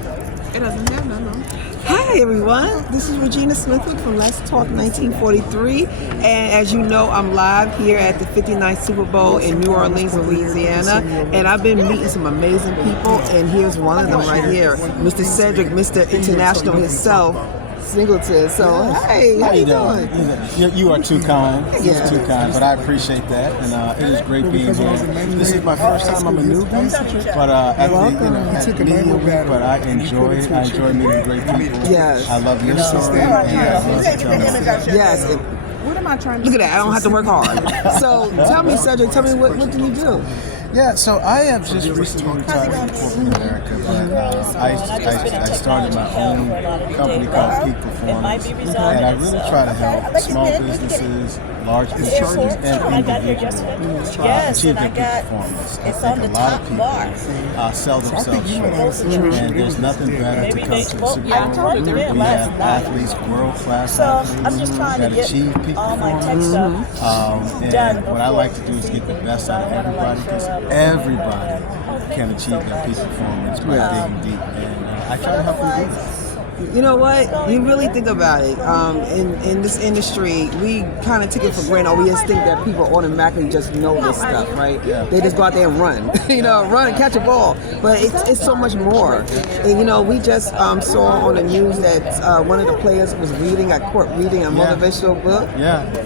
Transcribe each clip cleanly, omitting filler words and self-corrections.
It doesn't have no. Hi everyone, this is Regina Smithwood from Let's Talk 1943, and as you know, I'm live here at the 59th Super Bowl in New Orleans, Louisiana, and I've been meeting some amazing people, and here's one of them right here, Mr. Cedric, Mr. International himself, Singleton. So, hey, how you doing? You are too kind. You're too kind, but I appreciate that, and it is great being here. This is my first time. I'm a newbie, but at the media week, but I enjoy it. I enjoy meeting great people. Yes. I love your story, and I love to tell it. Yes. What am I trying to Look at that. I don't have to work hard. So, tell me, Cedric, what do you do? Yeah, so I have just recently retired from corporate America, but I started my own company called Peak Performance, and I really try to help small businesses, large businesses, and individuals achieve their peak performance. I think a lot of people sell themselves short, and there's nothing better to come to the Super Bowl. We have athletes, world-class athletes that achieve peak performance, and what I like to do is get the best out of everybody, because everybody can achieve their peak performance by digging deep, and I try to help them do that. You know what? You really think about it. In this industry, we kind of take it for granted. We just think that people automatically just know this stuff, right? Yeah. They just go out there and run, run and catch a ball. But it's so much more. And we just saw on the news that one of the players was reading at court, reading a motivational book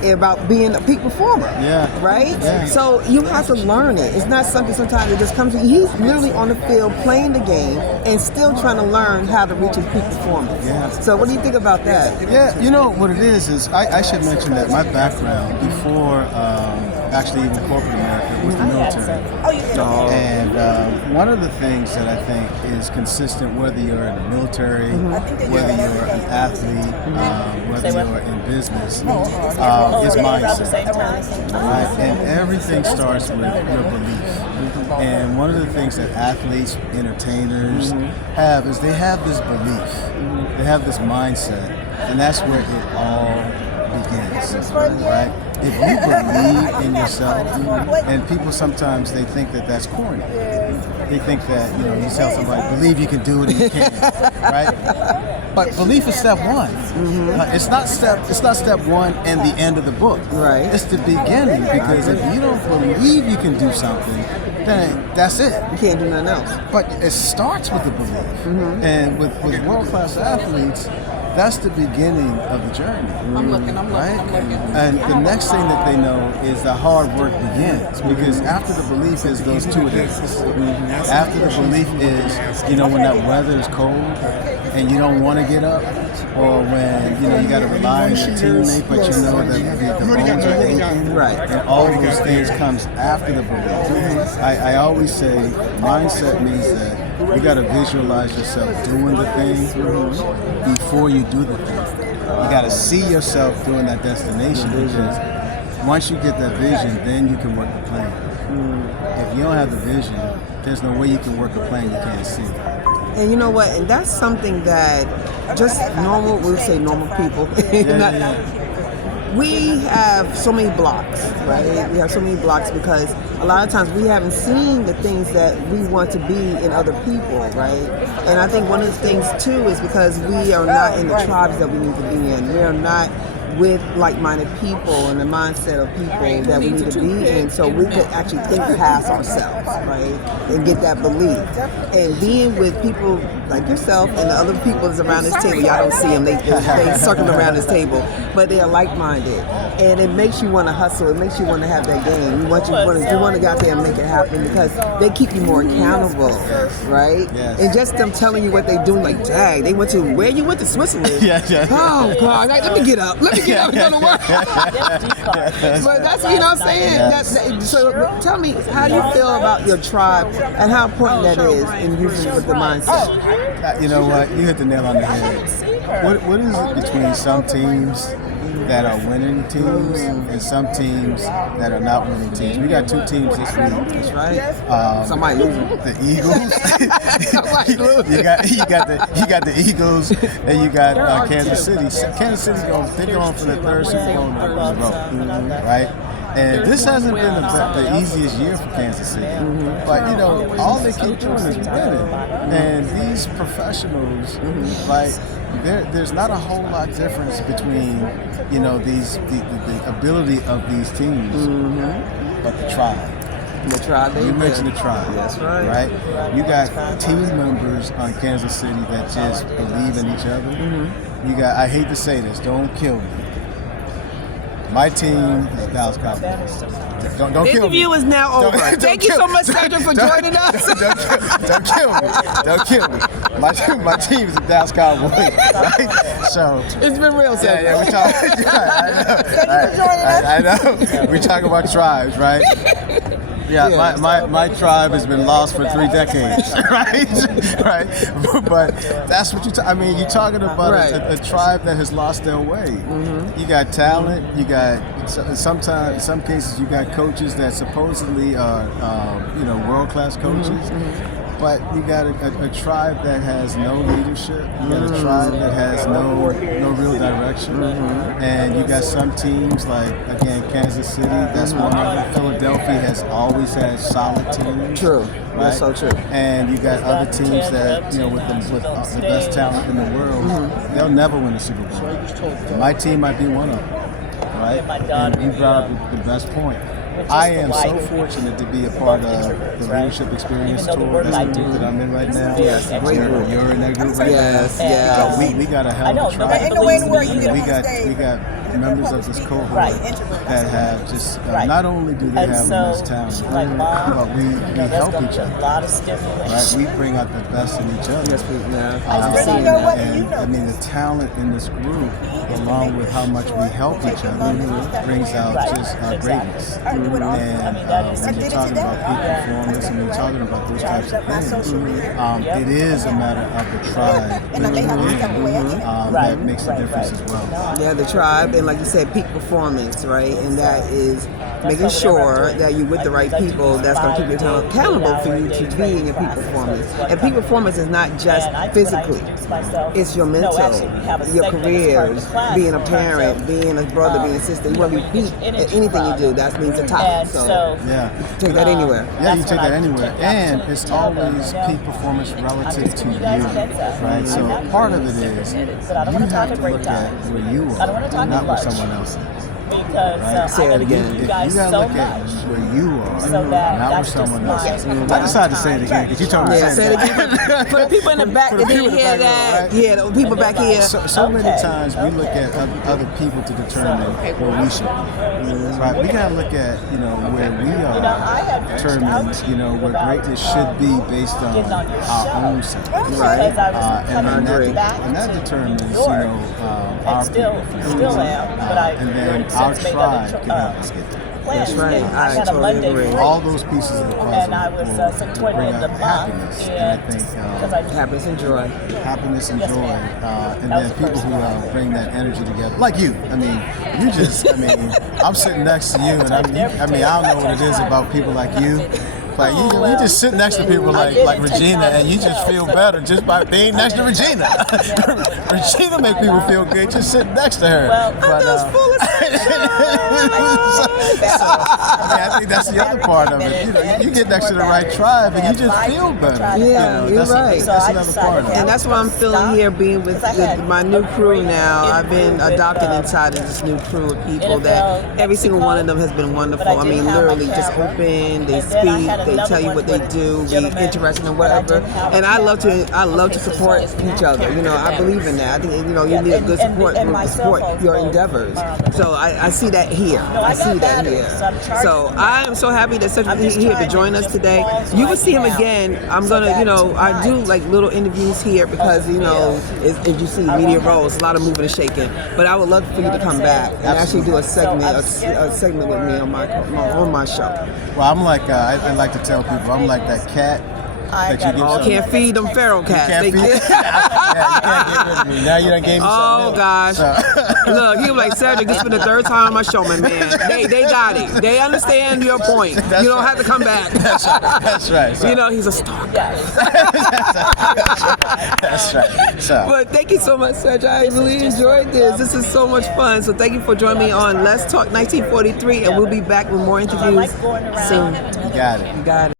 about being a peak performer. Yeah. Right? Yeah. So you have to learn it. It's not something sometimes that just comes to you. He's literally on the field playing the game and still trying to learn how to reach his peak performance. Yeah. So what do you think about that? Yeah, what it is I should mention that my background before actually even corporate America was the military. And one of the things that I think is consistent, whether you're in the military, whether you're an athlete, whether you're in business, is mindset. Right? And everything starts with your belief. And one of the things that athletes, entertainers have is they have this belief. They have this mindset, and that's where it all begins, right? If you believe in yourself, and people sometimes they think that that's corny. They think that you tell somebody, believe you can do it and you can, right? But belief is step one. It's not step one and the end of the book. Right. It's the beginning, because if you don't believe you can do something, then that's it. You can't do nothing else. But it starts with the belief. And with world-class athletes, that's the beginning of the journey. I'm looking. And the next thing that they know is the hard work begins, because after the belief is those two things. After the belief is, when that weather is cold and you don't want to get up, or when you got to rely on your teammate, but you know that the bones are aching, Right. and all of those things comes after the belief. I always say mindset means that you got to visualize yourself doing the thing before you do the thing. You got to see yourself doing that destination, because once you get that vision, then you can work the plan. If you don't have the vision, there's no way you can work a plan you can't see. And you know what? And that's something that just we'll say normal people. We have so many blocks, right? We have so many blocks because a lot of times we haven't seen the things that we want to be in other people, right? And I think one of the things too is because we are not in the tribes that we need to be in. We are not with like-minded people and the mindset of people that we need to be in, so we could actually think past ourselves, right, and get that belief. And being with people like yourself and the other people that's around this table, y'all don't see them, they circle around this table, but they are like-minded, and it makes you want to hustle. It makes you want to have that game. You want to go out there and make it happen, because they keep you more accountable, right? Yes. And just them telling you what they're doing, like, dang, they went to where you went to Switzerland. Oh God, let me get up. Let me get up and go to work. But that's, what I'm saying. Yes. So tell me, how do you feel about your tribe and how important that is in using with the mindset? You know what? You hit the nail on the head. What is it between some teams that are winning teams and some teams that are not winning teams? We got two teams this week. That's right. Somebody losing. The Eagles. Somebody losing. you got the Eagles, and you got Kansas City. Kansas City's going for the third Super Bowl in a row, right? And this hasn't been the easiest year for Kansas City. But, you know, all they keep doing is winning. And these professionals, like, there's not a whole lot difference between, you know, the ability of these teams, but the tribe. The tribe. You mentioned the tribe. That's right. Right? You got team members on Kansas City that just believe in each other. You got, I hate to say this, don't kill me. My team is Dallas Cowboys. Don't The kill me. interview is now over. Thank you so much, Cedric, for joining us. Don't kill me. Don't kill me. My team is the Dallas Cowboys. Right? So It's been real, Cedric. yeah, we talking. I know. We talking about tribes, right? Yeah, my tribe has been lost for 3 decades, right? But that's what you're talking about a tribe that has lost their way. You got talent, you got sometimes, in some cases, you got coaches that supposedly are, world-class coaches. But you got a tribe that has no leadership. You got a tribe that has no real direction. And you got some teams like, again, Kansas City. That's one of them. Philadelphia has always had solid teams. True. Right? That's so true. And you got other teams that, you know, with the best talent in the world, they'll never win a Super Bowl. My team might be one of them, right? And you brought up the best point. I am so fortunate to be a part of the Leadership Experience Tour, this group that I'm in right now. Yes, great group. You're in that group right Yes, now. yes. We got a hell of a tribe. We got members of this cohort that have just, not only do they have immense talent, but we help each other. Right? We bring out the best in each other. Yes, we have. And I mean, the talent in this group, along with how much we help each other, brings out just greatness. And when you're talking about peak performance and you're talking about those types of things, it is a matter of the tribe that makes a difference as well. Yeah, the tribe, and like you said, peak performance, right? And that is making sure that you're with the right people that's going to keep you accountable for you to be in your peak performance. And peak performance is not just physically. It's your mental, your careers, being a parent, being a brother, being a sister. You want to be peak at anything you do. That means the top. So yeah, take that anywhere. Yeah, you take that anywhere. And it's always peak performance relative to you, right? So part of it is you have to look at where you are, not where someone else is. Right? Say it again. You gotta look at where you are, not where someone else is. I decided to say it again because you told me to say it again. For the people in the back that didn't hear that, yeah, the people back here. So many times we look at other people to determine where we should be. Right? We gotta look at, you know, where we are determines, you know, where greatness should be based on our own self. Right. And that determines, you know, our people. And then our tribe can help us get there. That's right. I totally agree. All those pieces of the puzzle will bring out happiness. And I think happiness and joy. Happiness and joy. And then people who bring that energy together. Like you. I mean, I'm sitting next to you, and I don't know what it is about people like you. Like you just sit next to people like Regina, and you just feel better just by being next to Regina. Regina make people feel good just sitting next to her. I think that's the other part of it. You know, you get next to the right tribe, and you just feel better. Yeah, you're right. That's another part of it. And that's what I'm feeling here, being with my new crew now. I've been adopted inside of this new crew of people that every single one of them has been wonderful. I mean, literally just open, they speak, they tell you what they do, be interested in whatever. And I love to support each other. You know, I believe in that. I think, you know, you need a good support group to support your endeavors. So I see that here. I see that here. So I am so happy that Cedric is here to join us today. You will see him again. I'm gonna, you know, I do like little interviews here because, you know, as you see, media roles, a lot of moving and shaking. But I would love for you to come back and actually do a segment with me on my show. Well, I'm like I like to tell people I'm like that cat that you give Oh, something. can't feed them feral cats. Can't They feed- get- Yeah, you can't get rid of me. Now you done gave me something Oh else. gosh! So- Look, he was like, Cedric, this has been the third time on my show, man. They got it. They understand your point. That's You don't right. have to come back. That's right. So, You know, he's a stalker. that's right. So. But thank you so much, Cedric. I really enjoyed this. This is so much fun. So thank you for joining me on Let's Talk 1943, and we'll be back with more interviews soon. You got it. You got it.